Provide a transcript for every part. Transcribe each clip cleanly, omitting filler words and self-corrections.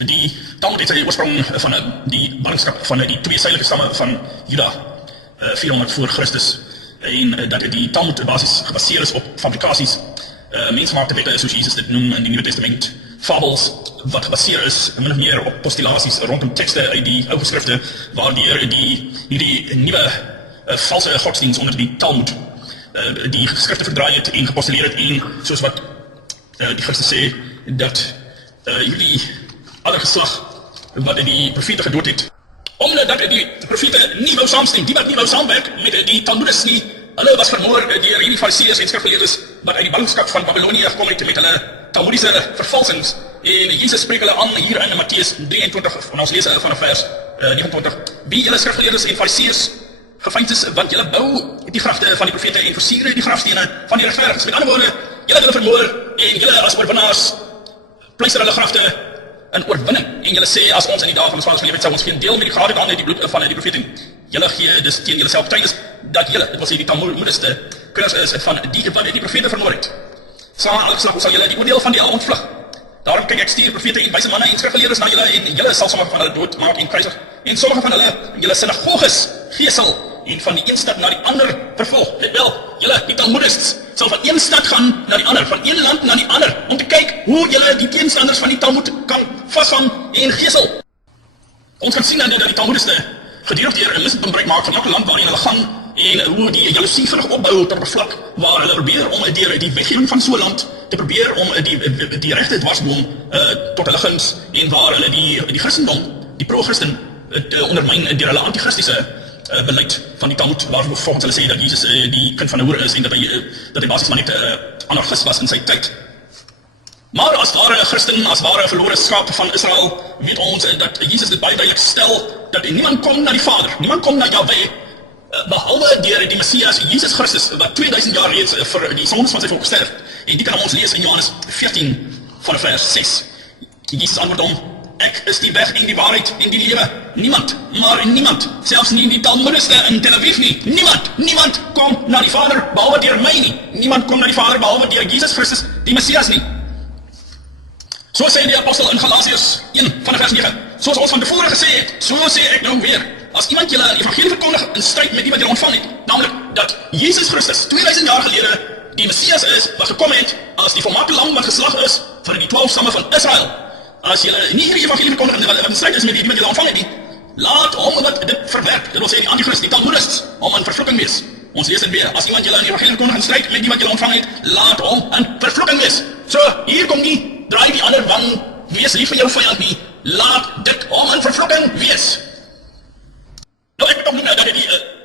Die Talmud het sy oorsprong van die ballingskap van die twee suidelike stamme van Juda, 400 voor Christus, en dat die Talmud basis gebaseer is op fabrikasies, mensgemaakte wette, soos Jesus dit noem in die Nuwe Testament, fabels, wat gebaseer is, min of meer op postulasies rondom tekste uit die ou geskrifte, waardeur die nuwe valse godsdienst onder die Talmud die geskrifte verdraai het en gepostuleer het, en soos wat die Christus sê, dat jullie alle geslag wat die profete gedood het, omdat die profete nie wou saamstem, die wat nie wou saamwerk met die Talmudists nie, hulle was vermoor deur hierdie fariseërs en skrifgeleerdes wat uit die ballingskap van Babylonië gekom het met hulle Talmudiese vervalsings, en Jesus spreek hulle aan hier in Matteus 23, en ons lees van vers 29, wie julle skrifgeleerdes en fariseërs geveind is, want julle bou die grafte van die profete en versier die grafstene van die regverdiges. Met ander woorde, julle hulle vermoor, en julle as oorwinnaars pleister hulle grafte in oorwinning, en julle sê, as ons in die dae van ons vaders geleef het, sou ons geen deel met die grade dan uit die bloed van die profete. Julle gee dus teen julle self getuienis dat julle, dit wil sê die Talmudiste, kinders is van die wat die profete vermoor het. Saam alle geslag sal julle die oordeel van die hel ontvlug. Daarom kyk ek stuur profete en wyse manne en skrifgeleerdes na julle, en julle sal sommige van hulle doodmaak en kruisig, en sommige van julle sinagoges gesel, en van die een stad na die ander vervolg. Let wel, julle, die Talmudists, sal van een stad gaan na die ander, van een land na die ander, om te kyk hoe julle die teenstanders van die Talmud kan vastvang en gesel. Ons kan sien dat die Talmudiste gedurig deur 'n misbruik maak van elke land waarin hulle gaan, en hoe die jaloesie vinnig opbou tot op 'n vlak waar hulle probeer om deur die weggewing van so 'n land te probeer om die regte dwarsboom tot hulle guns, en waar hulle die Christendom, die pro-Christen, te ondermyn deur hulle anti-christiese beleid van die Talmud, waar volgens hulle sê dat Jesus die kind van 'n hoer is, en dat hy basies maar net anarchist was in sy tyd. Maar as ware Christen, as ware verlore skaap van Israel, weet ons dat Jesus dit baie duidelik stel, dat niemand kom na die Vader, niemand kom na Yahweh, behalwe deur die Messias, Jesus Christus, wat 2000 jaar reeds vir die sondes van sy volk gesterf. En die kan ons lees in Johannes 14 van vers 6. Jesus antwoord hom, ek is die weg en die waarheid en die lewe. Niemand, maar niemand, selfs nie die Talmudiste in Tel Aviv nie, niemand kom na die Vader behalwe deur my nie. Niemand kom na die Vader behalwe deur Jesus Christus, die Messias nie. So sê die apostel in Galasiërs 1 van vers 9, soos ons van tevore gesê het, so sê ek nou weer, as iemand julle 'n evangelie verkondig in stryd met die wat julle ontvang het, naamlik dat Jesus Christus 2000 jaar gelede die Messias is wat gekom het as die volmaakte lam wat geslag is vir die 12 stamme van Israel. As julle nie hierdie evangelie verkondig wat in stryd is met die wat julle ontvang het nie, laat hom wat dit verwerp, dit wil sê die antichrist, die Talmudists, om in vervloeking wees. Ons lees dit weer, as iemand julle 'n evangelie verkondig in stryd met die wat julle ontvang het, laat hom in vervloeking wees. So, hier kom nie draai die ander wang, wees lief vir jou vyand nie, laat dit hom in vervloeking wees. Nou ek moet ook noem dat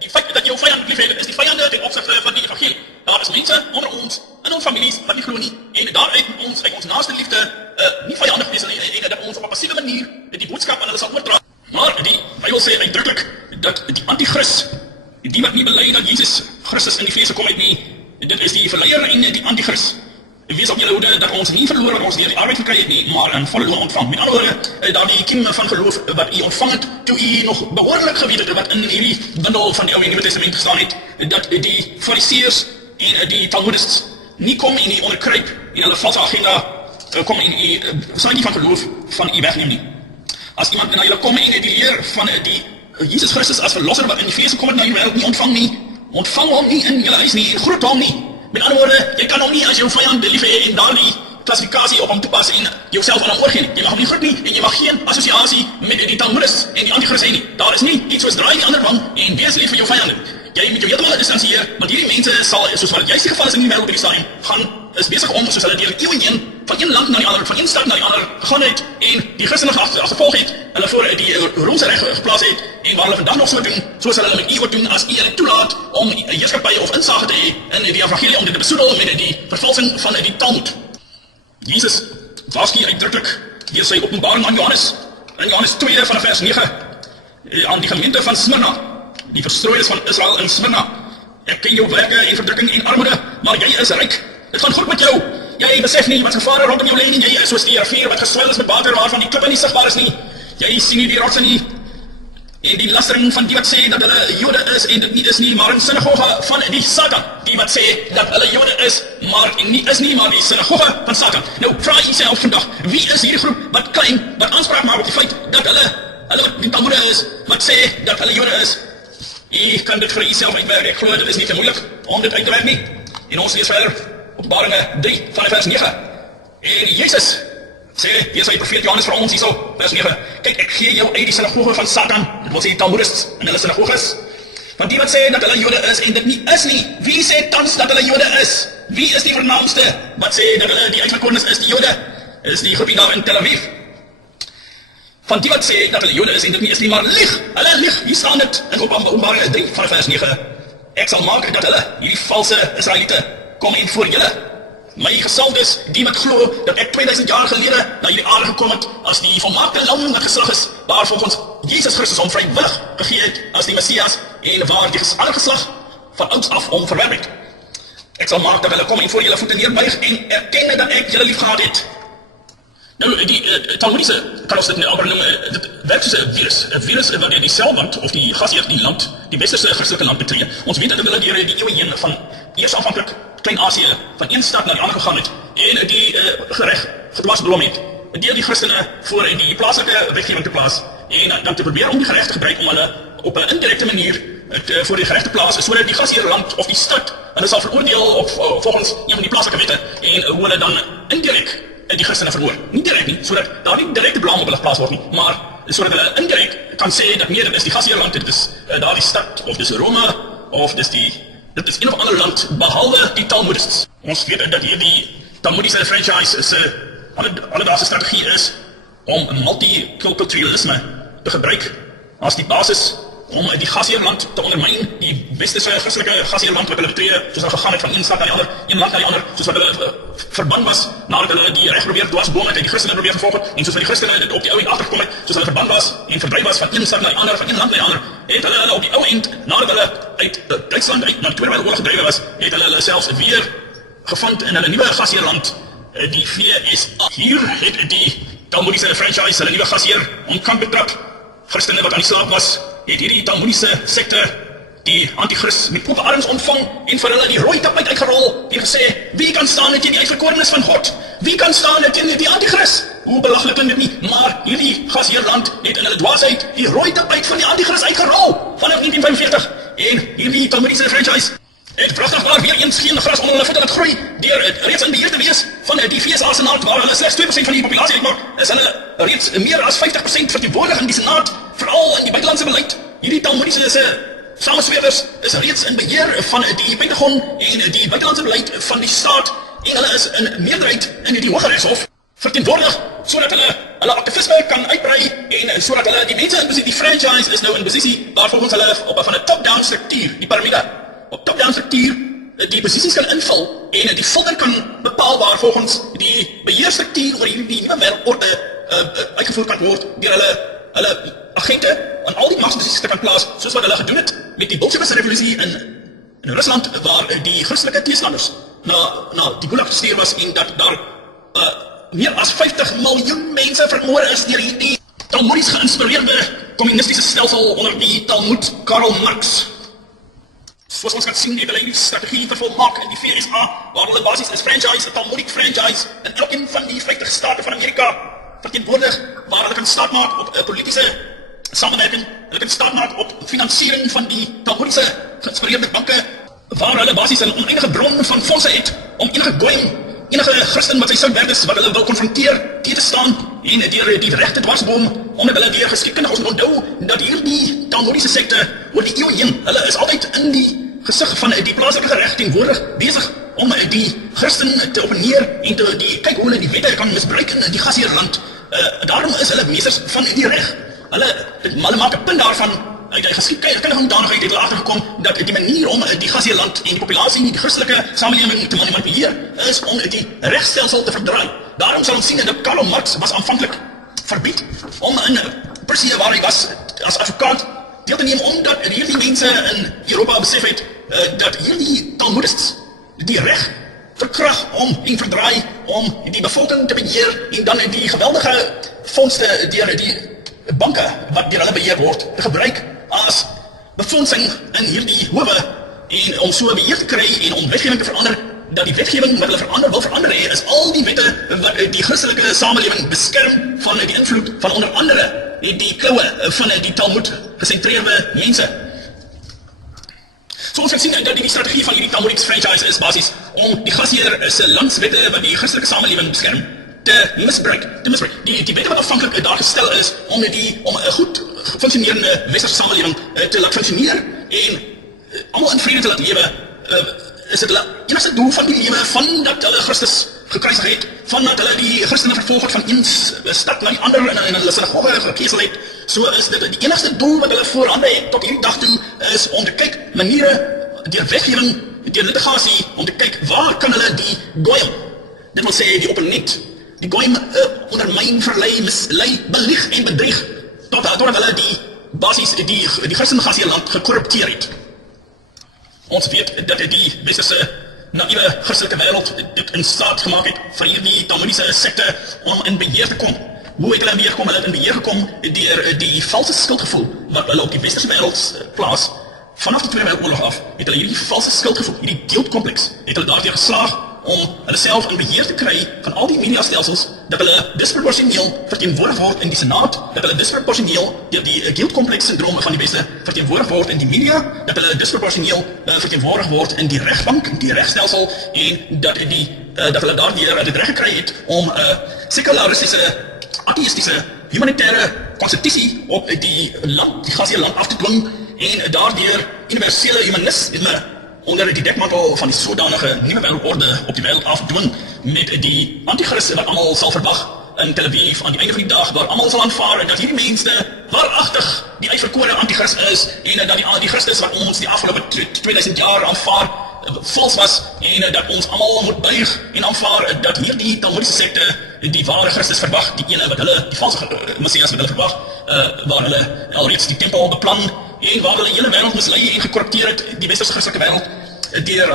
die feit dat jou vyand lief het, is die vyande ten opsigte van die evangelie. Daar is mense onder ons, in ons families, wat nie glo nie, en daaruit uit ons naaste liefde, nie vyandig wees nie, en dat ons op 'n passiewe manier die boodskap aan hulle sal oordra. Maar die Bybel sê uitdruklik dat die antichrist, die wat nie bely dat Jesus Christus in die vlees gekom het nie, dit is die verleier en die antichrist. Wees op julle hoede dat ons nie verloor wat ons deur die arbeid gekry het nie, maar in volle loon ontvang. Met ander woorde, daardie kiem van geloof wat u ontvang het, toe u nog behoorlik geweet het wat in hierdie bundel van die Ou en Nuwe Testament gestaan het, dat die fariseërs en die Talmudists nie kom en u onderkruip en hulle valse agenda kom en u saadjie van geloof van u wegneem nie. As iemand na julle kom en die leer van die Jesus Christus as verlosser wat in die vlees gekom het na julle wêreld nie ontvang hom nie in julle huis nie en groet hom nie. Met ander woorde, jy kan hom nie as jou vyand lief hê en daardie klassifikasie op hom toepas en jouself aan hom oorgee nie. Jy mag hom nie groet nie en jy mag geen assosiasie met die Talmudists en die antichrist hê nie. Daar is nie iets soos draai die ander wang en wees lief vir jou vyande. Jy moet jou heeltemal distansieer, want hierdie mense sal, soos wat juist die geval is in die wêreld op die stadium, is besig om, soos hulle deur die eeue heen, van een land na die ander, van een stad na die ander gegaan het en die Christene agtervolg het, hulle voor die Romeinse reg geplaas het en waar hulle vandag nog so doen, soos hulle met u ook doen as u hulle toelaat om heerskappy of insage te hê in die evangelie om dit te besoedel met die vervalsing van die Talmud. Jesus waarsku uitdruklik deur sy openbaring aan Johannes, in Johannes 2 van vers 9, aan die gemeente van Smyrna, die verstrooides van Israel in Smyrna. Ek ken jou werke en verdrukking en armoede, maar jy is ryk. Dit gaan goed met jou. Jy besef nie wat gevare rondom jou lê nie. Jy is soos die rivier wat geswel is met water waarvan die klippe nie sigbaar is nie. Jy sien nie die rotse nie. En die lastering van die wat sê dat hulle Jode is en dit nie is nie, maar in sinagoge van die Satan. Die wat sê dat hulle Jode is, maar nie is nie, maar die sinagoge van Satan. Nou vra jy self vandag, wie is hierdie groep wat claim, wat aanspraak maak op die feit dat hulle wat die Talmude is, wat sê dat hulle Jode is? Jy kan dit vir jouself uitwerk. Ek glo dit is nie te moeilik om dit uit te werk nie. En ons lees verder, Openbaringe 3 van vers 9. En Jesus sê, hier is die profeet Johannes vir ons hierso, vers 9. Kyk, ek gee jou uit die sinagoge van Satan, dit wil sê die Talmudists en hulle sinagoges. Want die wat sê dat hulle Jode is en dit nie is nie, wie sê tans dat hulle Jode is? Wie is die vernaamste wat sê dat hulle die uitverkorenes is, die Jode? Is die groepie daar in Tel Aviv. Van die wat sê dat hulle Jode is en dit nie is nie, maar lieg. Hulle lieg. Hier staan dit in Openbaringe 3 van vers 9. Ek sal maak dat hulle, hierdie valse Israeliete, kom en voor julle my gesalfdes, die wat glo dat ek 2000 jaar gelede na hierdie aarde gekom het as die volmaakte lam wat geslag is, waar volgens Jesus Christus hom vrywillig gegee het as die Messias en waar die ander geslag van ouds af hom verwerp het. Ek sal maak dat hulle kom en voor julle voete neerbuig en erken dat ek julle lief gehad het. Nou, die Talmudiese, kan ons dit nou amper noem, dit werk soos 'n virus wat die selwand of die gasheer die land, die westerse Christelike land betree. Ons weet dat hulle deur die eeue heen van eers aanvanklik Klein-Asië van een stad na die ander gegaan het en die gereg gedwarsboom het deur die Christene voor die plaaslike wetgewing te plaas en dan te probeer om die gereg te gebruik om hulle op 'n indirekte manier voor die gereg te plaas sodat die gasheerland of die stad hulle sal veroordeel op volgens een van die plaaslike wette en hoe hulle dan indirek die Christene verhoor. Nie direk nie, sodat daar nie direkte blame op hulle geplaas word nie, maar sodat hulle indirek kan sê dat nee, dit is die gasheerland, dit is daar die stad of dis Rome of dis dit is een of ander land, behalwe die Talmudists. Ons weet dat hier die Talmudiese franchise is alledaagse strategie is om multiculturalisme te gebruik as die basis om die gasheerland te ondermyn, die westerse Christelike gasheerland wat hulle betree, soos hulle gegaan het van een stad na die ander, een land na die ander, soos wat hulle verban was, nadat hulle die reg probeer dwarsboom het en die Christene probeer vervolg het, en soos wat die Christene dit op die ou end agtergekom het, soos hulle verban was en verdryf was van een stad na die ander, van een land na die ander, het hulle op die ou end, nadat hulle uit Duitsland uit na die Tweede Wêreldoorlog gedrywe was, het hulle selfs weer gevind in hulle nuwe gasheerland, die VSA. Hier het die Talmudiese franchise hulle nuwe gasheer omkant betrap. Christene wat aan die slaap was, het hierdie Talmudiese sekte die antichrist met oop arms ontvang en vir hulle die rooi tapijt uitgerol en gesê, wie kan staan teen die uitverkorenes van God? Wie kan staan teen die antichrist? Hoe belaglik klink dit nie, maar hierdie gasheerland het in hulle dwaasheid die rooi tapijt van die antichrist uitgerol vanaf 1945 en hierdie Talmudiese franchise het pragtig waar weer eens geen gras onder hulle voete laat groei deur reeds in beheer te wees van die VSA Senaat waar hulle slegs 2% van die populasie uitmaak, is hulle reeds meer as 50% verteenwoordig in die Senaat, veral in die buitelandse beleid. Hierdie Talmudiese samensweerders is reeds in beheer van die Pentagon en die buitelandse beleid van die staat en hulle is in meerderheid in die Hooggeregshof verteenwoordig sodat hulle aktivisme kan uitbrei en sodat hulle die mense in besit, die franchise is nou in posisie waar volgens hulle van 'n top-down struktuur, die piramide op top-down struktuur die posisies kan invul en die filter kan bepaal waar volgens die beheerstruktuur oor hierdie nuwe wêreldorde uitgevoer kan word deur hulle agente aan al die magsposisies te kan plaas, soos wat hulle gedoen het met die Bolshevise revolusie in Rusland, waar die Christelike teestanders na die Gulag gestuur was en dat daar meer as 50 miljoen mense vermoor is deur hierdie Talmudies geïnspireerde kommunistiese stelsel onder die Talmud Karl Marx. Soos ons kan sien, het hulle die strategie vervolmaak in die VSA, waar hulle basis is franchise, 'n Talmudic franchise, in elkeen van die 50 state van Amerika verteenwoordig, waar hulle kan staat maak op politiese samenwerking, hulle kan staat maak op finansiering van die Talmudiese geïnspireerde banke, waar hulle basis 'n oneindige bron van fondse het, om enige goeie, enige Christen wat sy sout werd is, wat hulle wil konfronteer, te staan, en deur die regte dwarsboom, omdat hulle deur geskiedkundig ons onthou, dat hierdie Talmudiese sekte, oor die eeuw heen, hulle is altyd in die gesig van die plaaslike gereg teenwoordig bezig om die Christen te opneer en kyk hoe hulle die wette kan misbruik in die gasheerland. Daarom is hulle meesters van die reg. Hulle maak 'n punt daarvan, uit die geskiedkundige hoedanigheid het hulle agtergekom dat die manier om die gasheerland en die populasie, die Christelike samelewing te manipuleer, is om die regstelsel te verdraai. Daarom sal ons sien dat Karl Marx was aanvanklik verbied om in Persie waar hy was as advokaat deel te neem, omdat hierdie mense in Europa besef het dat hierdie Talmudists die reg verkrag om en verdraai om die bevolking te beheer en dan die geweldige vondste deur die banke wat deur hulle beheer word te gebruik as befondsing in hierdie howe en om so beheer te kry en om wetgewing te verander dat die wetgewing wat hulle wil verander is al die wette wat die Christelike samelewing beskerm van die invloed van onder andere die kloue van die Talmud gesentreerde mense. So ons kan sien dat die strategie van hierdie Talmudic franchise is basies om die gasheer se landswette wat die Christelike samelewing beskerm te misbruik. Die wette wat afhanklik daar gestel is om 'n goed funksionerende westerse samelewing te laat funksioneer en almal in vrede te laat lewe, is dit hulle enigste doel van die lewe van dat hulle Christus gekruisig het, van dat hulle die Christene vervolg het van een stad na die ander en hulle sinagoge gekesel het. So is dit die enigste doel wat hulle voorhande het tot hierdie dag toe is om te kyk maniere deur wetgewing, deur litigasie, om te kyk waar kan hulle die goyim, dit wil sê die opponent, die goyim ondermyn, verlei, mislei, belieg en bedrieg totdat hulle die Christen gasheerland gekorrupteer het. Ons weet dat die westerse naïewe Christelike wêreld dit in staat gemaak het vir hierdie Talmudiese sekte om in beheer te kom. Hoe het hulle in beheer gekom? Hulle het in beheer gekom deur die valse skuldgevoel wat hulle op die westerse wêreld plaas. Vanaf die Tweede Wêreldoorlog af het hulle hierdie valse skuldgevoel, hierdie guilt-kompleks, het hulle daardeur geslaag om hulle self in beheer te kry van al die mediastelsels, dat hulle disproporsioneel verteenwoordig word in die Senaat, dat hulle disproporsioneel deur die guilt-kompleks syndroom van die Weste verteenwoordig word in die media, dat hulle disproporsioneel verteenwoordig word in die regbank, die regstelsel, en dat hulle daardeur dit reg gekry het om sekularistiese, atheïstiese, humanitaire konstitusie op die gasheerland af te dwing en daardeur universele humanisme onder die dekmantel van die sodanige nuwe wêreldorde op die wêreld afdwing met die antichrist wat almal sal verwag in Tel Aviv aan die einde van die dag, waar almal sal aanvaar dat hierdie mense waaragtig die uitverkore antichrist is en dat die Christus wat ons die afgelope 2000 jaar aanvaar vals was en dat ons almal moet buig en aanvaar dat hierdie Talmudiese sekte die ware Christus verwag, die ene wat hulle, die valse Messias wat hulle verwag, waar hulle alreeds die tempel beplan en waar hulle hele wêreld mislei en gekorrupteer het, die westerse Christelike wêreld, deur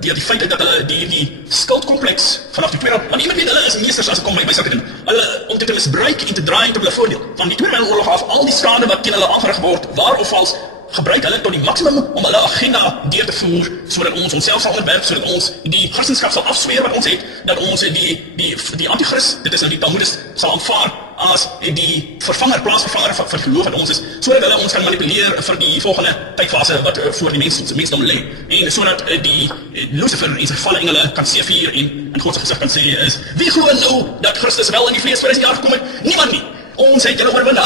die feit dat hulle die skuldkompleks vanaf die Tweede Wêreldoorlog, want iemand weet hulle is meesters as ek kom by sulke dinge, hulle om dit te misbruik en te draai en te hulle voordeel. Van die Tweede Wêreldoorlog af, al die skade wat teen hulle aangerig word, waar of vals, gebruik hulle tot die maksimum om hulle agenda deur te voer, sodat ons onsself sal onderwerp, sodat ons die Christendom sal afsweer wat ons het, dat ons die antichrist, dit is nou die Talmudist, sal aanvaar as die plaatsvervanger vir geloof wat ons is, sodat hulle ons kan manipuleer vir die volgende tydfase wat voor die mensdom lê, en sodat die Lucifer en sy gevalle engele kan seëvier en in God se gesig kan sê is, wie glo nou dat Christus wel in die vlees vir 1000 jaar gekom het? Niemand nie. Ons het julle oorwin.